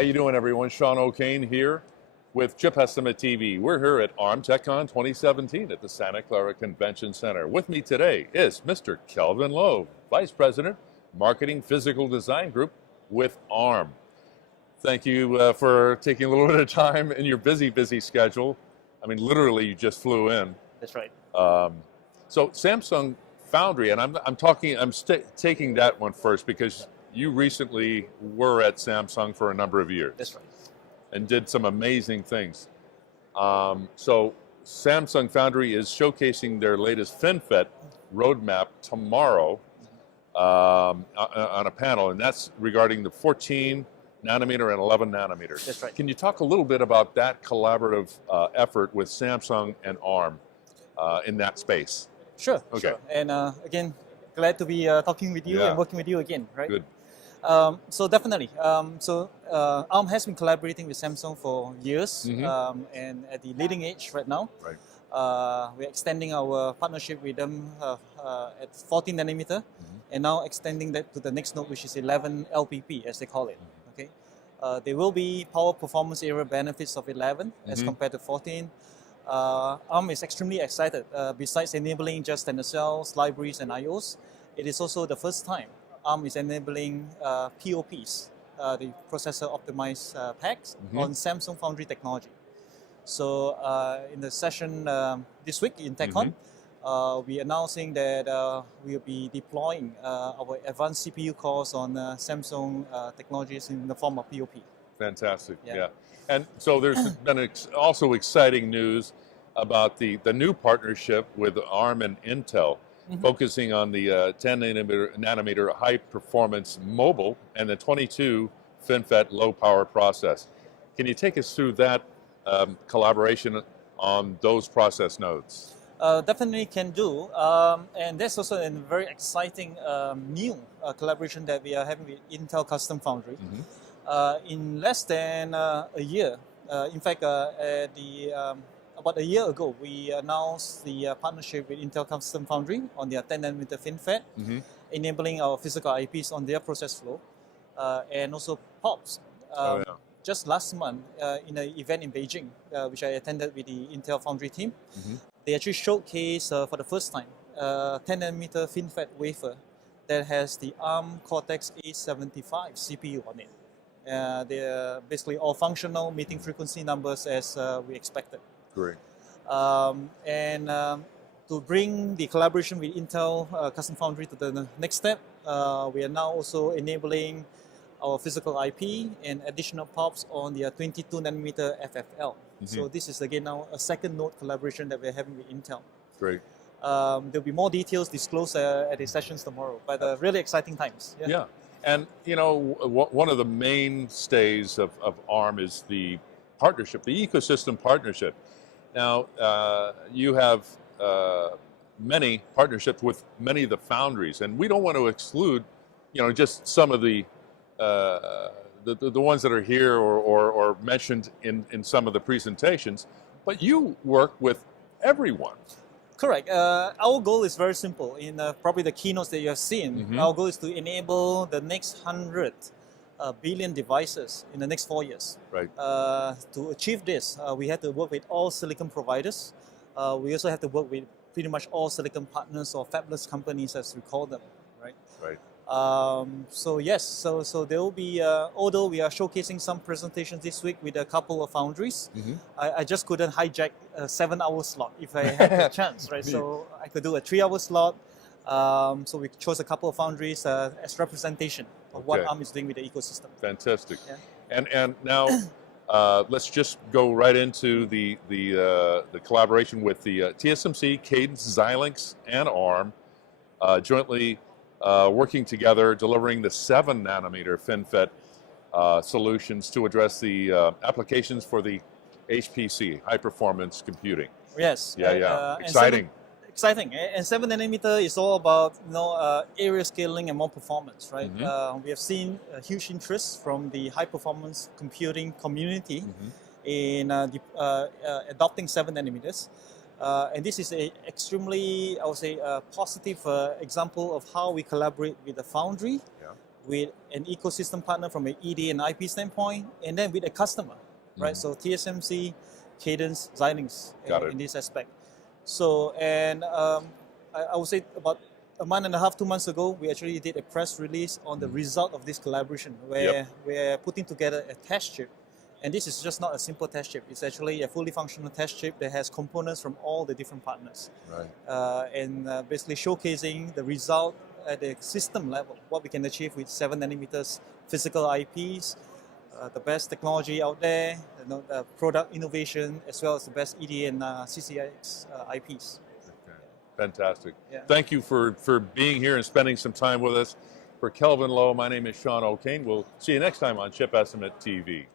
How you doing, everyone? Sean O'Kane here with Chip Estimate TV. We're here at ARM TechCon 2017 at the Santa Clara Convention Center. With me today is Mr. Kelvin Low, Vice President, Marketing Physical Design Group with ARM. Thank you for taking a little bit of time in your busy schedule. I mean, literally, you just flew in. That's right. So Samsung Foundry, and I'm taking that one first because you recently were at Samsung for a number of years. That's right. And did some amazing things. So Samsung Foundry is showcasing their latest FinFET roadmap tomorrow on a panel, and that's regarding the 14 nanometer and 11 nanometer. That's right. Can you talk a little bit about that collaborative effort with Samsung and ARM in that space? Sure. Okay. Sure. And again, glad to be talking with you and working with you again, right? Good. So definitely. ARM has been collaborating with Samsung for years, and at the leading edge right now. Right. We're extending our partnership with them at 14 nanometer, and now extending that to the next node, which is 11 LPP, as they call it. Okay. There will be power performance area benefits of 11 as compared to 14. ARM is extremely excited. Besides enabling just standard cells, libraries, and IOs, it is also the first time ARM is enabling POPs, the processor optimized packs, on Samsung Foundry technology. So in the session this week in TechCon, we're announcing that we'll be deploying our advanced CPU cores on Samsung technologies in the form of POP. Fantastic, yeah. And so there's been also exciting news about the new partnership with ARM and Intel, focusing on the 10 nanometer high performance mobile and the 22 FinFET low power process. Can you take us through that collaboration on those process nodes? Definitely can do. And that's also a very exciting new collaboration that we are having with Intel Custom Foundry. In less than a year, in fact, about a year ago, we announced the partnership with Intel Custom Foundry on their 10 nanometer FinFET, enabling our physical IPs on their process flow, and also POPs. Just last month, in an event in Beijing, which I attended with the Intel Foundry team, they actually showcased for the first time 10 nanometer FinFET wafer that has the ARM Cortex-A75 CPU on it. They're basically all functional, meeting frequency numbers as we expected. Great. To bring the collaboration with Intel Custom Foundry to the next step, we are now also enabling our physical IP and additional POPs on the 22 nanometer FFL. So this is again now a second node collaboration that we're having with Intel. Great. There'll be more details disclosed at the sessions tomorrow, but really exciting times. Yeah. And you know, one of the mainstays of ARM is the partnership, the ecosystem partnership. Now, you have many partnerships with many of the foundries, and we don't want to exclude, you know, just some of the ones that are here or mentioned in some of the presentations, but you work with everyone. Correct. Our goal is very simple. In probably the keynotes that you have seen, our goal is to enable the next 100 billion devices in the next 4 years. Right. To achieve this, we had to work with all silicon providers. We also have to work with pretty much all silicon partners or fabless companies, as we call them. Right. Right. So yes, so there will be, although we are showcasing some presentations this week with a couple of foundries, I just couldn't hijack a 7-hour slot if I had the chance, right? So I could do a 3-hour slot. So we chose a couple of foundries as representation of what ARM is doing with the ecosystem. Fantastic. Yeah. And now let's just go right into the collaboration with the TSMC, Cadence, Xilinx, and ARM jointly working together, delivering the 7 nanometer FinFET solutions to address the applications for the HPC, high performance computing. Yes. Exciting. Exciting. And 7 nanometer is all about area scaling and more performance, right? We have seen a huge interest from the high performance computing community in adopting 7 nanometers. And this is a extremely, I would say, positive example of how we collaborate with the foundry, with an ecosystem partner from an EDA and IP standpoint, and then with a customer, right? So TSMC, Cadence, Xilinx in this aspect. So, and I would say about a month and a half, 2 months ago, we actually did a press release on the result of this collaboration, where we're putting together a test chip. And this is just not a simple test chip. It's actually a fully functional test chip that has components from all the different partners. Right. And basically showcasing the result at the system level, what we can achieve with 7 nanometers physical IPs, the best technology out there, the product innovation, as well as the best EDA and CCX IPs. Fantastic. Yeah. Thank you for being here and spending some time with us. For Kelvin Low, my name is Sean O'Kane. We'll see you next time on Chip Estimate TV.